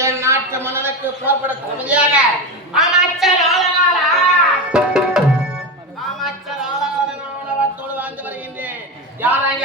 என் நாட்டு மன்னனுக்கு போர்பட தகுதியாக அமைச்சர் ஆளகாலா ஆளகாலத்தோடு வாழ்ந்து வருகின்றேன். யாராங்க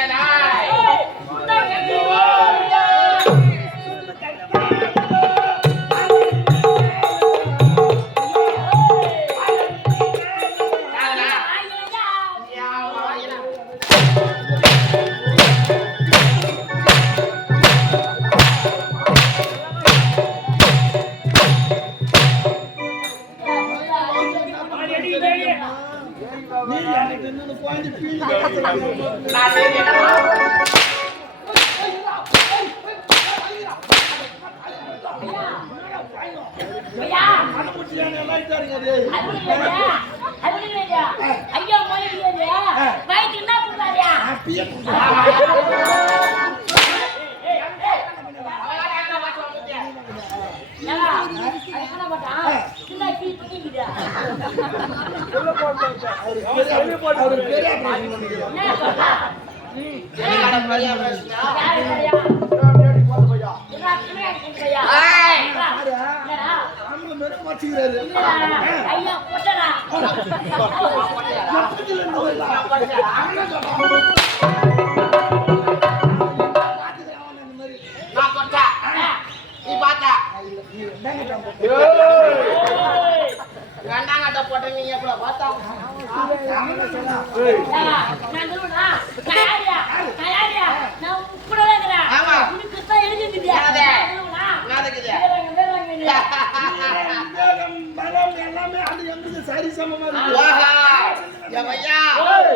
ரெண்டாங்கட்ட போட்ட நீங்க எப்ப பார்த்தா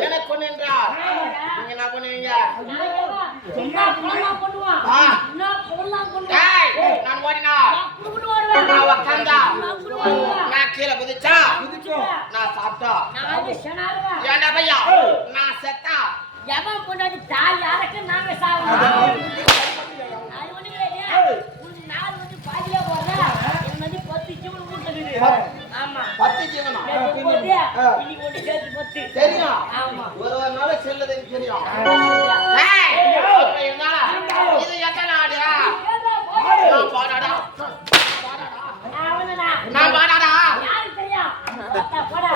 எனக்கு கொண்டு நீங்க என்ன பண்ணுவீங்க? நான் ஓடினா நான் உக்காந்தா நான் கீழே குதிச்சா நான் சாப்பிட்டா ஏண்டா பையா நான் செத்தா எவன் கொண்டாடி தாய் யாருக்கு நாங்க சாப்பிடுவோம். அது ஒண்ணு கிடையாது. உனக்கு நாள் வந்து பாதியா போறா என்னது 10 ஜீவன் ஊட்டது. ஆமா 10 ஜீவனா இன்னைக்கு ஒண்ணு சேர்த்து 10 தெரியும். ஆமா ஒரு நாள் செல்லது தெரியும். இது எந்த நாடு? நான் பாடாடா நான் பாடாடா யாருக்கு தெரியும்? போடா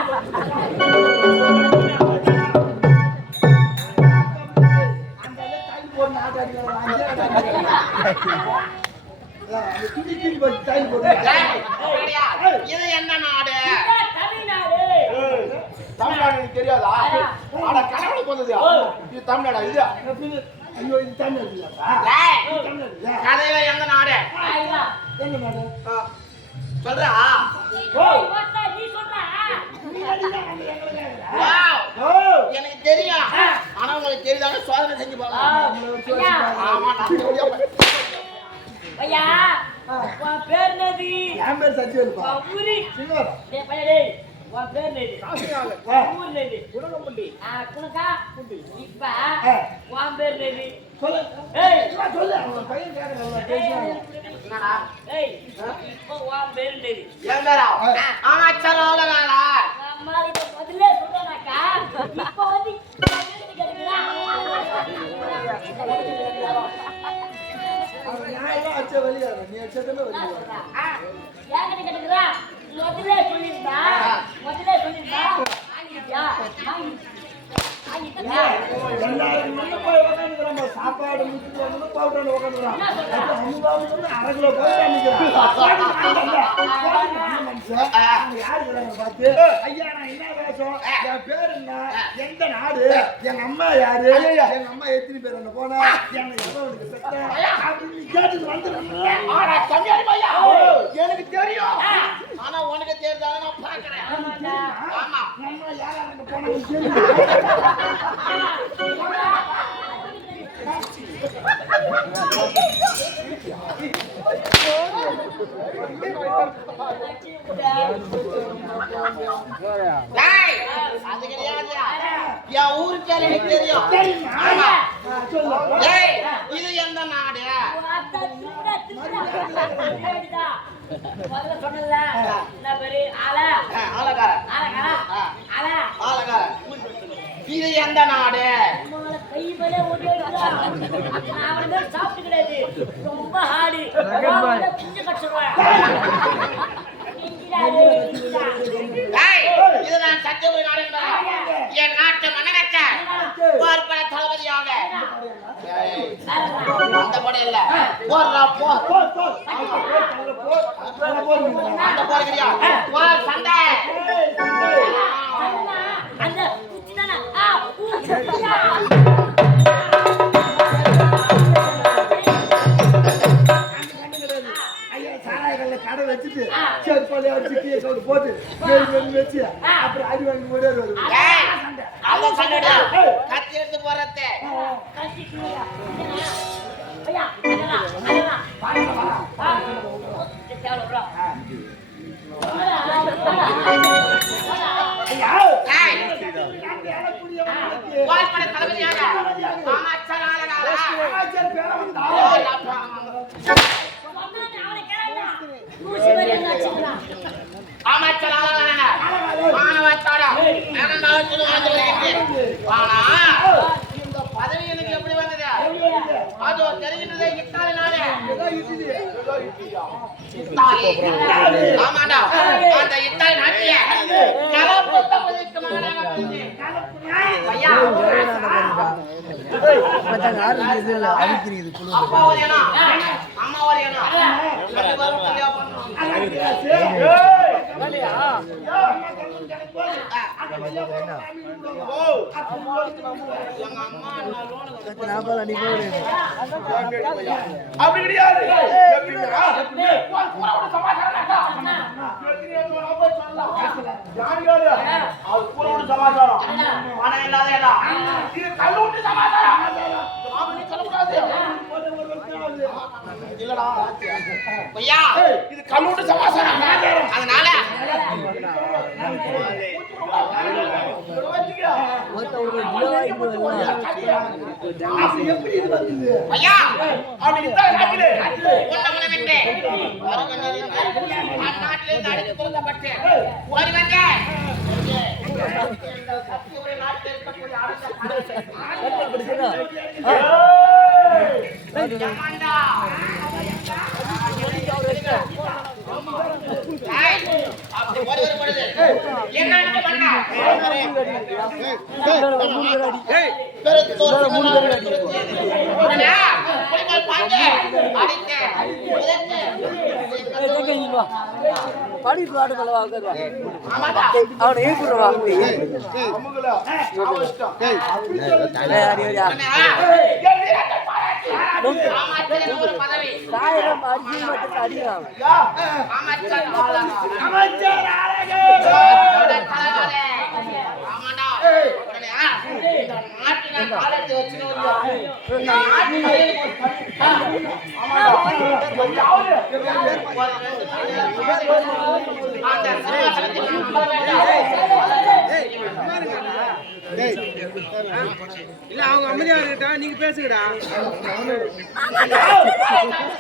இது என்ன நாடு? தமிழ்நாடு. தமிழ்நாடு தெரியாதா? ஆனா கடவுளுக்கு வந்தது இது தமிழ்நாடா? இது ஐயோ இது தமிழ்நாடு. கதையில எந்த நாடு? எந்த நாடு சொல்றா? எனக்கு தெரியும். ஆனா உங்களுக்கு தெரியாத சோதனை செஞ்சு ஐயா உன் பேர் என்னது? என் பேர் சச்சிவன். ஊரி டேய் பையா டேய் உன் பேர் என்னது? காசியால ஊர் என்னது? குணகம்பட்டி. குணகா குண்டி. இப்ப உன் பேர் என்னது? சொல்லு. ஏய் சொல்லு. அவன் பையன் கேக்குறான் பேசுறான். என்னடா? ஏய் இப்போ உன் பேர் என்னது? என் பேரா? அமைச்சர் ஆளகாலா. அம்மா இத முதல்ல சொல்றேனாக்கா இப்போ வந்து கேக்குறீங்களா? நான் அச்ச வெளிய நீ அச்சதமே வெளிய யார்கிட்ட கேக்குறா? முதல்ல சொல்லிருந்தா ஆங்கியா எல்லாரும் வந்து போய் உட்காந்துக்கிறோம். சாப்பாடு முடிச்சுட்டு வந்து பவுடர் உட்காந்துக்கிறோம். அரை கிலோ போய் பார்த்து ஐயா நான் என்ன வேஷம், என் பேர் என்ன, எந்த நாடு, எங்க அம்மா யாரு, எங்க அம்மா எத்தனை பேர் அங்க போனா என்ன எவ்வளவு செத்த அப்படின்னு கேட்டு வந்துடுறேன். எனக்கு தெரியும். ஆனா உனக்கு தெரிஞ்சாலும் நான் பாக்குறேன். ஆமா அம்மா யாரா அங்க போனா அது கிடையாது. என் ஊருக்கு எனக்கு தெரியும். இது எந்த நாடு? இது எந்த நாடு? கை மேலே ஓடி நான் அவனை சாப்பிட்டு கிடையாது ரொம்ப ஹார்டு குஞ்சு கட்டுருவேன் இது நான் சத்தியபுரி நாடு என் நாட்டு மன்னனத்த போர்பட தளபதியாக அந்த படம் இல்ல போர்ரா போர் அந்த போர்கிறியா போர் சண்டை அந்த கடை வச்சுட்டு செருப்பாலே அடிச்சு போட்டு வச்சு அப்புறம் அடி வாங்கி ஓடியாரு கத்தி எடுத்து போறதே இந்த பதவி எனக்கு எப்படி வந்தது அது தெரிகின்றதே இத்தாலினாலே ஆமாடா அந்த இத்தாலி நாட்டிய கலப்பு தப்பதற்கு மகனாக ஐயா அப்பா வரையனா அம்மா வரையனா ரெண்டு பேரும் கல்யாணம் பண்ணணும் அப்படி கிடையாது சமாச்சாரம் பணம் இல்லாத கல்லூட்டு சமாச்சாரம் ஐயா இது கல்லூட்டு சமாச்சாரம் அதனால ஐயா அப்படி ஒன்னமனவென்றே நாட்டிலிருந்து அடித்து கொடுக்கப்பட்டு ஓடி வந்த சத்தியபுரி நாட்டில் இருக்கக்கூடிய அப்படி ஒருவருப்படுது என்ன பண்ணா இல்ல அவங்க அமைதியா இருக்கட்டா நீங்க பேசுங்கடா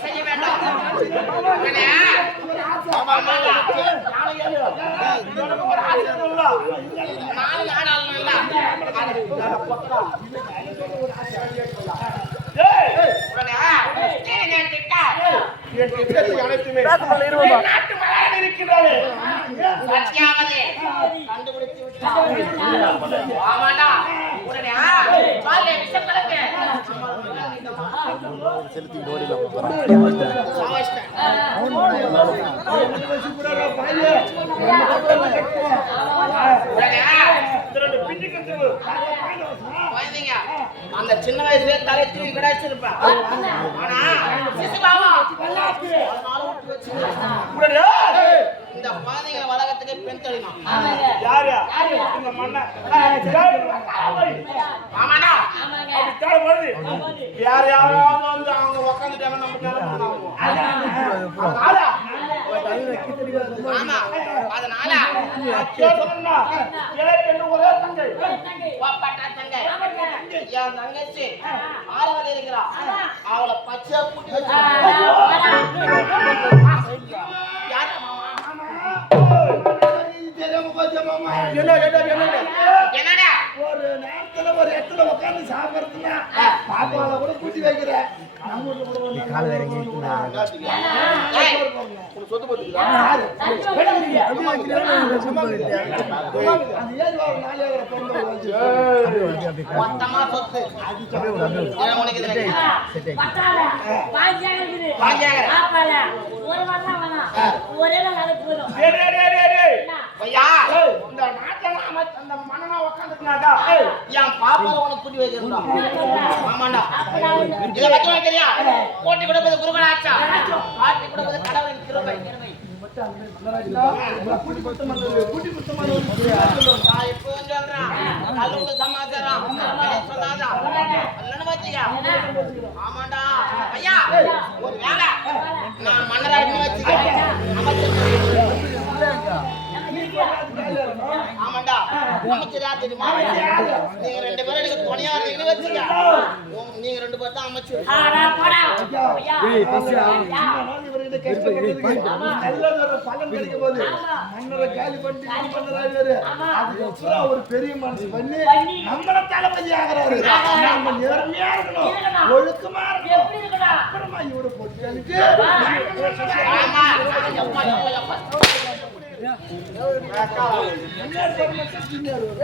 செய்ய வேண்டாம் அந்த சின்ன வயசுல தலை தூக்கி கிடைச்சிருப்பேன் ஆனா சிசுபாவா இந்த குழந்தைங்களை வளர்க்கறதுக்கு பெண் தொழிலும் யாரு இந்த மண்ண ஆமாடா யார் யாராவது வந்து அவங்க உக்காந்துட்டாங்க ஆமா அதனால ஒரே தங்கை தங்கை என் தங்கச்சி ஆறுவல் இருக்கிறா அவளை பச்சை கூட்டி ஒரு நேரத்துல ஒரு இடத்துல உட்காந்து சாப்பிடுறதுன்னா ஊத்தி வைக்கிற நம்ம ஊர்ல கூட ஒரு கால் வேற உனக்கு சொத்து போட்டுக்குதா அது ஏறி வர 4 ஏக்கர் பொண்ணு வந்து மொத்தமா சொத்து ஏன் உனக்கு இது நினைக்கிறேன்? பத்தால பாஞ்சாங்க இருக்குது பாஞ்சாங்க. ஆப்பால ஒரு வாரம் வேணாம் ஒரே நாள் அது போதும் ஐயா இந்த நாட்டெல்லாம் அந்த மனமா உட்காந்துருக்காடா என் பாப்பா உனக்கு கூட்டி வைக்கிறா ஆமாண்டா இதை வைக்க வைக்கிறியா போட்டி கொடுப்பது குருகளாச்சா ஆட்டி கொடுப்பது கடவுளின் கிருபை கூட்டி குத்தமான நான் இப்போ சொல்றேன் நல்ல சமாச்சாரம் சொல்லாதா இல்லைன்னு வச்சுக்க ஆமாண்டா ஐயா ஒரு வேலை நான் மன்னராட்சி வச்சுக்க ஆமாண்டா அமைச்சரா தெரியுமா நீங்க 2 பேரும் எனக்கு துணையா இருக்கீங்கன்னு வச்சுக்க நீங்க 2 பேரும் தான் அமைச்சர் பலன் கிடைக்க போது மன்னரை காலி பண்ணி மன்னராக அதுக்கப்புறம் ஒரு பெரிய மனசு பண்ணி நம்மள தளபதி ஆகிறாரு நம்ம நேர்மையா இருக்கணும் ஒழுக்கமா இருக்கணும் அப்புறமா இவரை போட்டு ஆமா எப்பா எப்பா எப்பா என்ன